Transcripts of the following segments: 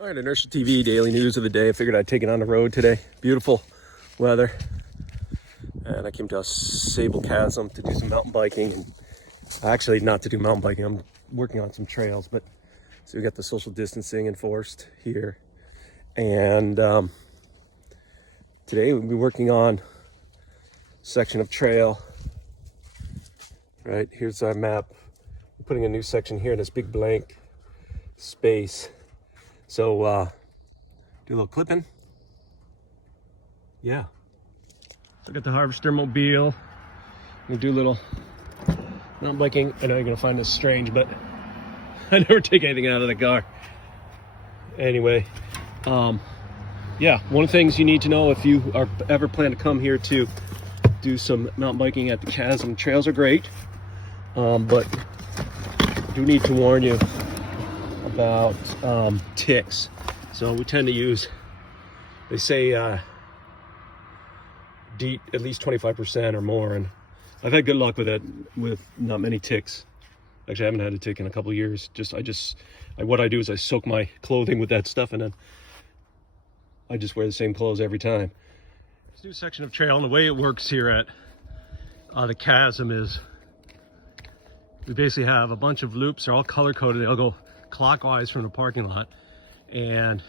All right, Inertia TV daily news of the day. I figured I'd take it on the road today. Beautiful weather. And I came to Sable Chasm to do some mountain biking. And actually, not to do mountain biking. I'm working on some trails. But so we got the social distancing enforced here. And today we'll be working on a section of trail. Right, here's our map. We're putting a new section here in this big blank space. So, do a little clipping. Yeah. Look at the Harvester Mobile. We'll do a little mountain biking. I know you're gonna find this strange, but I never take anything out of the car. Anyway, yeah, one of the things you need to know if you are ever plan to come here to do some mountain biking at the Chasm, trails are great, but I do need to warn you about ticks. So we tend to use, they say DEET at least 25% or more, and I've had good luck with it, with not many ticks. Actually, I haven't had a tick in a couple of years. What I do is I soak my clothing with that stuff, and then I just wear the same clothes every time. This new section of trail, and the way it works here at the Chasm is we basically have a bunch of loops. They're all color coded. They'll go clockwise from the parking lot, and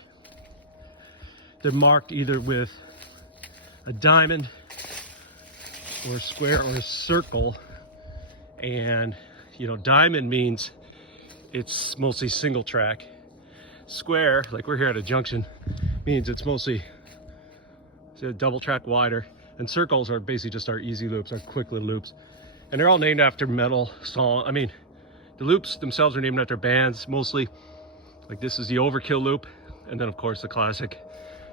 they're marked either with a diamond or a square or a circle. And you know, diamond means it's mostly single track. Square, like we're here at a junction, means it's mostly a double track wider. And circles are basically just our easy loops, our quick little loops. And they're all named after metal song. I mean, the loops themselves are named after bands mostly. Like this is the Overkill loop, and then of course the classic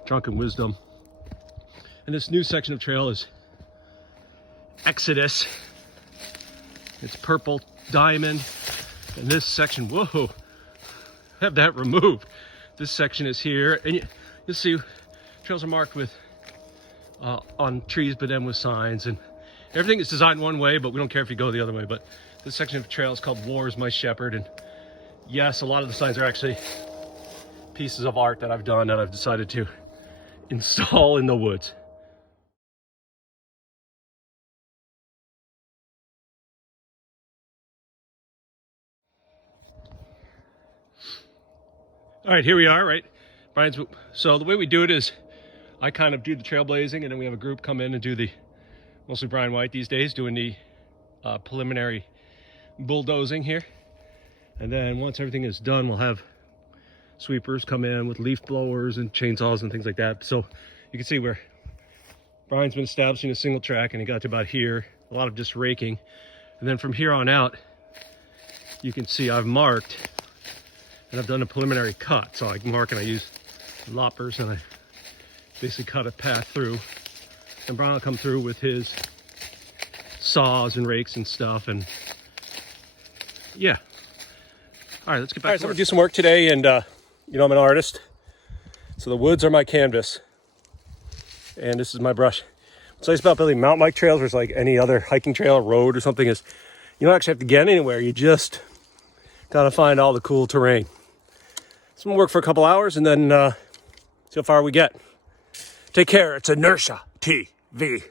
Drunken Wisdom. And this new section of trail is Exodus. It's purple diamond, and this section, whoa, have that removed. This section is here, and you'll see trails are marked with on trees, but then with signs, and everything is designed one way, but we don't care if you go the other way. But this section of trail is called War is My Shepherd, and yes, a lot of the signs are actually pieces of art that I've done that I've decided to install in the woods. All right, here we are, right? So the way we do it is I kind of do the trailblazing, and then we have a group come in and do mostly Brian White these days, doing the preliminary bulldozing here. And then once everything is done, we'll have sweepers come in with leaf blowers and chainsaws and things like that. So you can see where Brian's been establishing a single track, and he got to about here, a lot of just raking. And then from here on out, you can see I've marked, and I've done a preliminary cut. So I mark and I use loppers, and I basically cut a path through. And Brian will come through with his saws and rakes and stuff, and yeah. All right, let's get back. All right, so I'm gonna do some work today, and you know, I'm an artist, so the woods are my canvas, and this is my brush. What's nice about building mountain bike trails, versus like any other hiking trail or road or something, is you don't actually have to get anywhere. You just gotta find all the cool terrain. So I'm gonna work for a couple hours, and then see how far we get. Take care. It's Inertia TV.